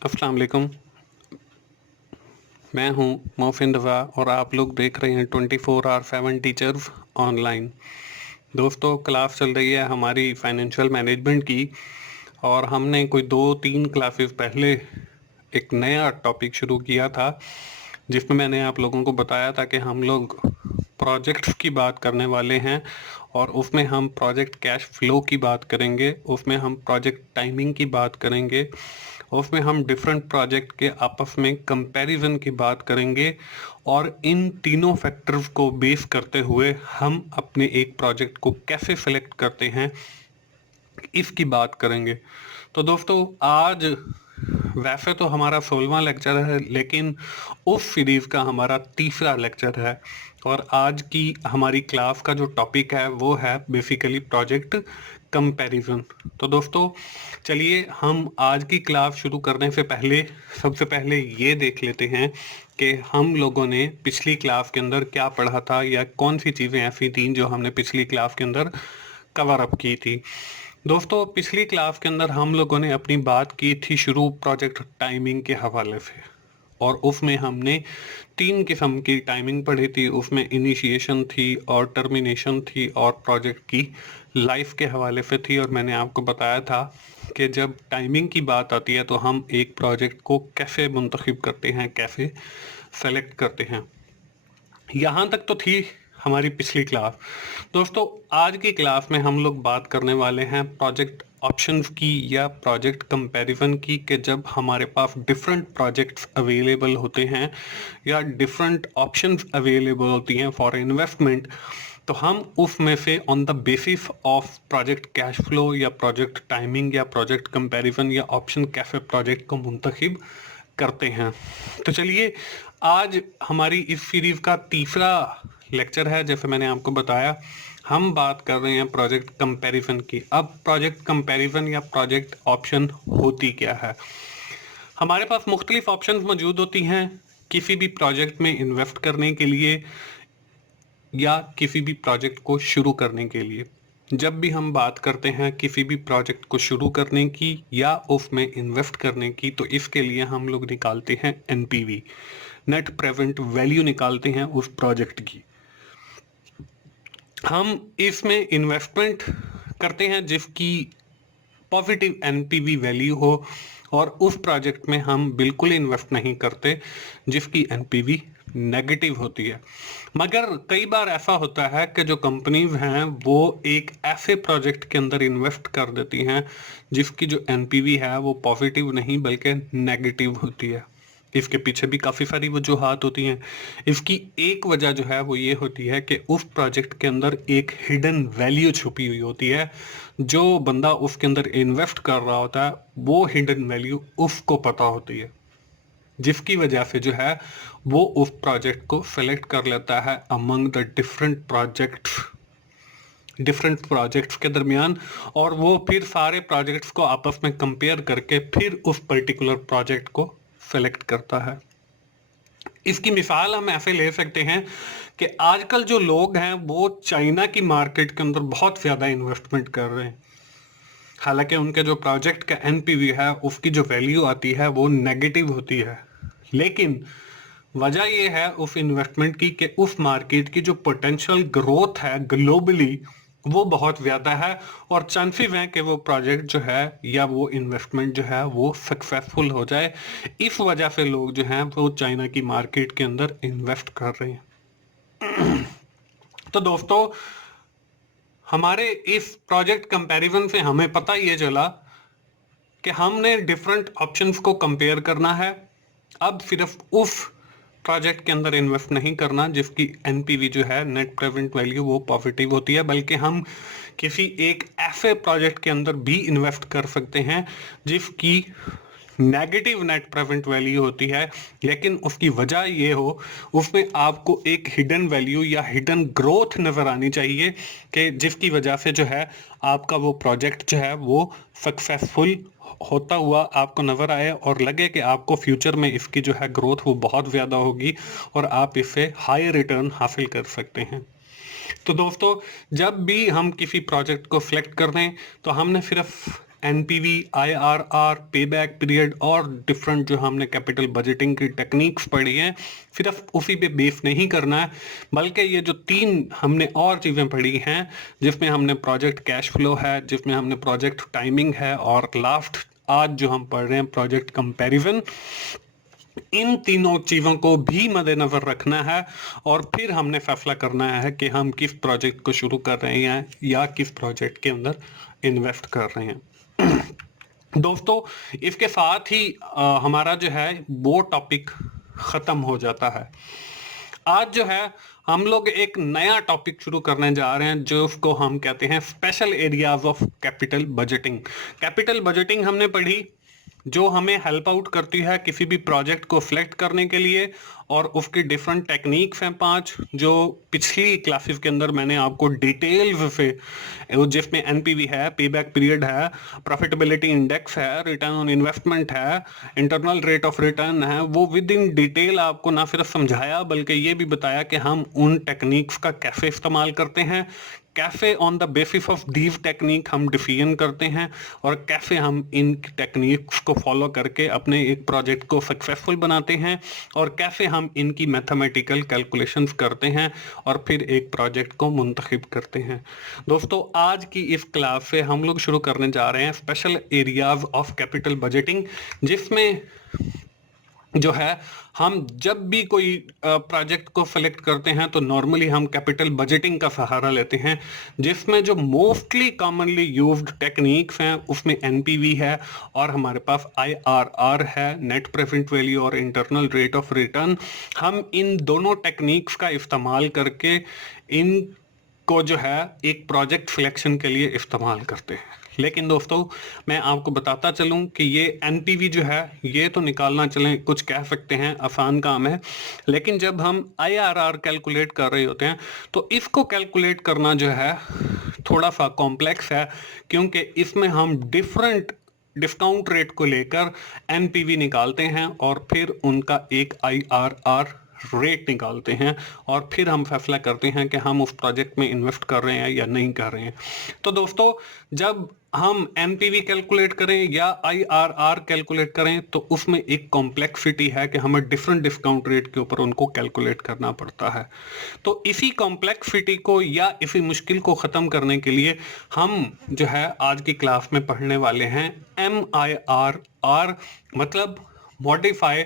अस्सलाम वालेकुम। मैं हूं मोहसिन रज़ा और आप लोग देख रहे हैं 24/7 टीचर्स ऑनलाइन। दोस्तों, क्लास चल रही है हमारी फाइनेंशियल मैनेजमेंट की और हमने कोई 2-3 क्लासेस पहले एक नया टॉपिक शुरू किया था जिसमें मैंने आप लोगों को बताया था कि हम लोग प्रोजेक्ट्स की बात करने वाले हैं और उसमें हम प्रोजेक्ट कैश फ्लो की बात करेंगे, उसमें हम प्रोजेक्ट टाइमिंग की बात करेंगे, उसमें हम डिफरेंट प्रोजेक्ट के आपस में कंपैरिजन की बात करेंगे और इन तीनों फैक्टर्स को बेस करते हुए हम अपने एक प्रोजेक्ट को कैसे सेलेक्ट करते हैं इसकी बात करेंगे। तो दोस्तों, आज वैसे तो हमारा 16वां लेक्चर है, लेकिन उस सीरीज का हमारा तीसरा लेक्चर है और आज की हमारी क्लास का जो टॉपिक है वो है बेसिकली प्रोजेक्ट कंपैरिजन। तो दोस्तों, चलिए हम आज की क्लास शुरू करने से पहले सबसे पहले ये देख लेते हैं कि हम लोगों ने पिछली क्लास के अंदर क्या पढ़ा था या कौन सी चीज़ें ऐसी थी जो हमने पिछली क्लास के अंदर कवर अप की थी। दोस्तों, पिछली क्लास के अंदर हम लोगों ने अपनी बात की थी शुरू प्रोजेक्ट टाइमिंग के हवाले से और उसमें हमने 3 किस्म की टाइमिंग पढ़ी थी। उसमें इनिशिएशन थी और टर्मिनेशन थी और प्रोजेक्ट की लाइफ के हवाले से थी और मैंने आपको बताया था कि जब टाइमिंग की बात आती है तो हम एक प्रोजेक्ट को कैसे मुंतखब करते हैं, कैसे सेलेक्ट करते हैं। यहाँ तक तो थी हमारी पिछली क्लास। दोस्तों, आज की क्लास में हम लोग बात करने वाले हैं प्रोजेक्ट ऑप्शंस की या प्रोजेक्ट कंपैरिजन की कि जब हमारे पास डिफरेंट प्रोजेक्ट्स अवेलेबल होते हैं या डिफरेंट ऑप्शंस अवेलेबल होती हैं फॉर इन्वेस्टमेंट, तो हम उसमें से on the basis of project cash flow या प्रोजेक्ट टाइमिंग या प्रोजेक्ट कंपैरिजन या ऑप्शन कैसे प्रोजेक्ट को मुंतखब करते हैं। तो चलिए, आज हमारी इस सीरीज का तीसरा लेक्चर है। जैसे मैंने आपको बताया, हम बात कर रहे हैं प्रोजेक्ट कंपैरिजन की। अब प्रोजेक्ट कंपैरिजन या प्रोजेक्ट ऑप्शन होती क्या है? हमारे पास मुख्तलिफ ऑप्शंस मौजूद होती हैं किसी भी प्रोजेक्ट में इन्वेस्ट करने के लिए या किसी भी प्रोजेक्ट को शुरू करने के लिए। जब भी हम बात करते हैं किसी भी प्रोजेक्ट को शुरू करने की या उसमें इन्वेस्ट करने की, तो इसके लिए हम लोग निकालते हैं एनपीवी, नेट प्रेजेंट वैल्यू निकालते हैं उस प्रोजेक्ट की। हम इसमें इन्वेस्टमेंट करते हैं जिसकी पॉजिटिव एनपीवी वैल्यू हो और उस प्रोजेक्ट में हम बिल्कुल इन्वेस्ट नहीं करते जिसकी एनपीवी नेगेटिव होती है। मगर कई बार ऐसा होता है कि जो कंपनीज हैं वो एक ऐसे प्रोजेक्ट के अंदर इन्वेस्ट कर देती हैं जिसकी जो एनपीवी है वो पॉजिटिव नहीं बल्कि नेगेटिव होती है। इसके पीछे भी काफ़ी सारी वजूहात होती हैं। इसकी एक वजह जो है वो ये होती है कि उस प्रोजेक्ट के अंदर एक हिडन वैल्यू छुपी हुई होती है। जो बंदा उसके अंदर इन्वेस्ट कर रहा होता है वो हिडन वैल्यू उसको पता होती है, जिसकी वजह से जो है वो उस प्रोजेक्ट को सेलेक्ट कर लेता है अमंग द डिफरेंट प्रोजेक्ट्स के दरमियान, और वो फिर सारे प्रोजेक्ट्स को आपस में कंपेयर करके फिर उस पर्टिकुलर प्रोजेक्ट को सेलेक्ट करता है। इसकी मिसाल हम ऐसे ले सकते हैं कि आजकल जो लोग हैं वो चाइना की मार्केट के अंदर बहुत ज़्यादा इन्वेस्टमेंट कर रहे हैं। हालांकि उनके जो प्रोजेक्ट का एनपीवी है उसकी जो वैल्यू आती है वो नेगेटिव होती है, लेकिन वजह यह है उस इन्वेस्टमेंट की कि उस मार्केट की जो पोटेंशियल ग्रोथ है ग्लोबली वो बहुत ज़्यादा है और चांसेस हैं कि वो प्रोजेक्ट जो है या वो इन्वेस्टमेंट जो है वो सक्सेसफुल हो जाए। इस वजह से लोग जो हैं वो चाइना की मार्केट के अंदर इन्वेस्ट कर रहे हैं। तो दोस्तों, हमारे इस प्रोजेक्ट कंपैरिजन से हमें पता ये चला कि हमने डिफरेंट ऑप्शंस को कंपेयर करना है। अब सिर्फ उस प्रोजेक्ट के अंदर इन्वेस्ट नहीं करना जिसकी एनपीवी जो है नेट प्रेजेंट वैल्यू वो पॉजिटिव होती है, बल्कि हम किसी एक ऐसे प्रोजेक्ट के अंदर भी इन्वेस्ट कर सकते हैं जिसकी नेगेटिव नेट प्रेजेंट वैल्यू होती है, लेकिन उसकी वजह ये हो उसमें आपको एक हिडन वैल्यू या हिडन ग्रोथ नज़र आनी चाहिए कि जिसकी वजह से जो है आपका वो प्रोजेक्ट जो है वो सक्सेसफुल होता हुआ आपको नज़र आए और लगे कि आपको फ्यूचर में इसकी जो है ग्रोथ वो बहुत ज़्यादा होगी और आप इससे हाई रिटर्न हासिल कर सकते हैं। तो दोस्तों, जब भी हम किसी प्रोजेक्ट को सिलेक्ट कर रहे हैं तो हमने सिर्फ एनपीवी, आईआरआर, पेबैक पीरियड और डिफरेंट जो हमने कैपिटल बजटिंग की टेक्निक्स पढ़ी हैं, सिर्फ उसी पे बेस नहीं करना है, बल्कि ये जो 3 हमने और चीज़ें पढ़ी हैं, जिसमें हमने प्रोजेक्ट कैश फ्लो है, जिसमें हमने प्रोजेक्ट टाइमिंग है, और लास्ट आज जो हम पढ़ रहे हैं प्रोजेक्ट कंपैरिजन, इन तीनों चीज़ों को भी मद्देनजर रखना है और फिर हमने फैसला करना है कि हम किस प्रोजेक्ट को शुरू कर रहे हैं या किस प्रोजेक्ट के अंदर इन्वेस्ट कर रहे हैं। दोस्तों, इसके साथ ही हमारा जो है वो टॉपिक ख़त्म हो जाता है। आज जो है हम लोग एक नया टॉपिक शुरू करने जा रहे हैं, जो उसको हम कहते हैं special areas of capital budgeting. Capital budgeting हमने पढ़ी, जो हमें हेल्प आउट करती है किसी भी प्रोजेक्ट को सिलेक्ट करने के लिए, और उसकी डिफरेंट टेक्निक्स हैं 5, जो पिछली क्लासेस के अंदर मैंने आपको डिटेल्स से, जिसमें एनपीवी है, पेबैक पीरियड है, प्रॉफिटेबिलिटी इंडेक्स है, रिटर्न ऑन इन्वेस्टमेंट है, इंटरनल रेट ऑफ रिटर्न है, वो विद इन डिटेल आपको ना सिर्फ समझाया बल्कि ये भी बताया कि हम उन टेक्निक्स का कैसे इस्तेमाल करते हैं, कैसे on the basis of these technique हम डिसीजन करते हैं, और कैसे हम इन टेक्निक्स को फॉलो करके अपने एक प्रोजेक्ट को सक्सेसफुल बनाते हैं, और कैसे हम इनकी मैथमेटिकल कैलकुलेशंस करते हैं और फिर एक प्रोजेक्ट को मुंतखब करते हैं। दोस्तों, आज की इस क्लास से हम लोग शुरू करने जा रहे हैं special areas of capital budgeting, जिसमें जो है हम जब भी कोई प्रोजेक्ट को सेलेक्ट करते हैं तो नॉर्मली हम कैपिटल बजटिंग का सहारा लेते हैं, जिसमें जो मोस्टली कॉमनली यूज्ड टेक्निक्स हैं उसमें एनपीवी है, और हमारे पास आईआरआर है, नेट प्रेजेंट वैल्यू, और इंटरनल रेट ऑफ रिटर्न। हम इन दोनों टेक्निक्स का इस्तेमाल करके इन को जो है एक प्रोजेक्ट सिलेक्शन के लिए इस्तेमाल करते हैं। लेकिन दोस्तों, मैं आपको बताता चलूं कि ये एनपीवी जो है, ये तो निकालना चलें कुछ कह सकते हैं आसान काम है, लेकिन जब हम आईआरआर कैलकुलेट कर रहे होते हैं तो इसको कैलकुलेट करना जो है थोड़ा सा कॉम्प्लेक्स है, क्योंकि इसमें हम डिफरेंट डिस्काउंट रेट को लेकर एनपीवी निकालते हैं और फिर उनका एक आईआरआर रेट निकालते हैं, और फिर हम फैसला करते हैं कि हम उस प्रोजेक्ट में इन्वेस्ट कर रहे हैं या नहीं कर रहे हैं। तो दोस्तों, जब हम एनपीवी कैलकुलेट करें या आईआरआर कैलकुलेट करें तो उसमें एक कॉम्प्लेक्सिटी है कि हमें डिफरेंट डिस्काउंट रेट के ऊपर उनको कैलकुलेट करना पड़ता है। तो इसी कॉम्प्लेक्सिटी को या इसी मुश्किल को ख़त्म करने के लिए हम जो है आज की क्लास में पढ़ने वाले हैं MIRR, मतलब modify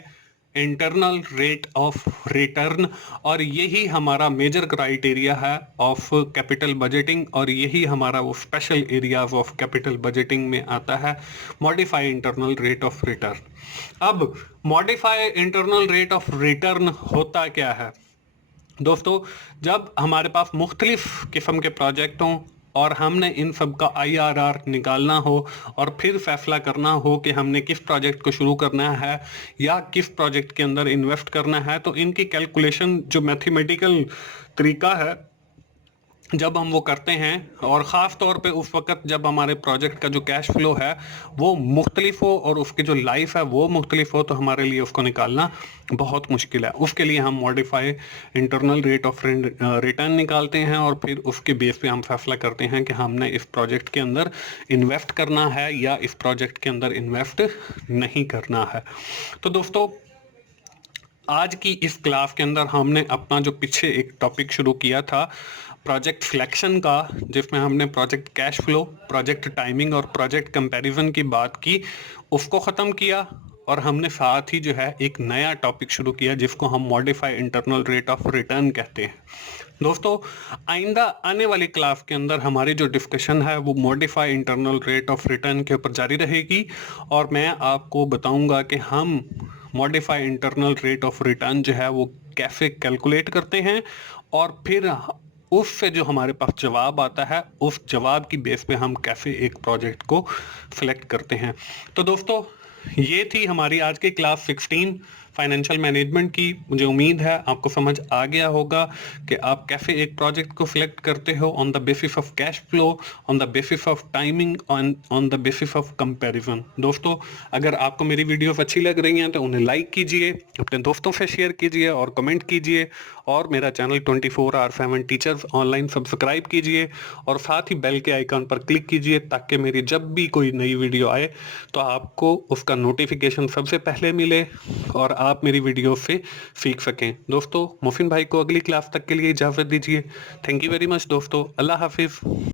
internal rate of return, और यही हमारा मेजर क्राइटेरिया है ऑफ कैपिटल बजटिंग, और यही हमारा वो special areas of capital budgeting में आता है, modify internal rate of return. अब modify internal rate of return होता क्या है दोस्तों? जब हमारे पास मुख्तलिफ किस्म के प्रोजेक्ट हों और हमने इन सब का आईआरआर निकालना हो और फिर फैसला करना हो कि हमने किस प्रोजेक्ट को शुरू करना है या किस प्रोजेक्ट के अंदर इन्वेस्ट करना है, तो इनकी कैलकुलेशन जो मैथमेटिकल तरीका है जब हम वो करते हैं, और ख़ास तौर पे उस वक्त जब हमारे प्रोजेक्ट का जो कैश फ्लो है वो मुख्तलिफ हो और उसकी जो लाइफ है वो मुख्तलिफ हो, तो हमारे लिए उसको निकालना बहुत मुश्किल है। उसके लिए हम modify internal rate of return निकालते हैं और फिर उसके बेस पे हम फैसला करते हैं कि हमने इस प्रोजेक्ट के अंदर इन्वेस्ट करना है या इस प्रोजेक्ट के अंदर इन्वेस्ट नहीं करना है। तो दोस्तों, आज की इस क्लास के अंदर हमने अपना जो पीछे एक टॉपिक शुरू किया था प्रोजेक्ट सिलेक्शन का, जिसमें हमने project cash flow, project timing और प्रोजेक्ट कंपैरिजन की बात की, उसको ख़त्म किया, और हमने साथ ही जो है एक नया टॉपिक शुरू किया जिसको हम modify internal rate of return कहते हैं। दोस्तों, आइंदा आने वाली क्लास के अंदर हमारी जो डिस्कशन है वो modify internal rate of return के ऊपर जारी रहेगी, और मैं आपको बताऊंगा कि हम modify internal rate of return जो है वो कैसे कैलकुलेट करते हैं, और फिर उससे जो हमारे पास जवाब आता है उस जवाब की बेस पे हम कैसे एक प्रोजेक्ट को सिलेक्ट करते हैं। तो दोस्तों, ये थी हमारी आज की क्लास 16 फाइनेंशियल मैनेजमेंट की। मुझे उम्मीद है आपको समझ आ गया होगा कि आप कैसे एक प्रोजेक्ट को सिलेक्ट करते हो on the basis of cash flow, on the basis of timing, on the basis of comparison. दोस्तों, अगर आपको मेरी वीडियोस अच्छी लग रही हैं तो उन्हें लाइक कीजिए, अपने दोस्तों से शेयर कीजिए और कमेंट कीजिए, और मेरा चैनल 24/7 टीचर्स ऑनलाइन सब्सक्राइब कीजिए और साथ ही बेल के आइकन पर क्लिक कीजिए ताकि मेरी जब भी कोई नई वीडियो आए तो आपको उसका नोटिफिकेशन सबसे पहले मिले और आप मेरी वीडियो से सीख सकें। दोस्तों, मोहसिन भाई को अगली क्लास तक के लिए इजाज़त दीजिए। थैंक यू वेरी मच दोस्तों। अल्लाह हाफिज़।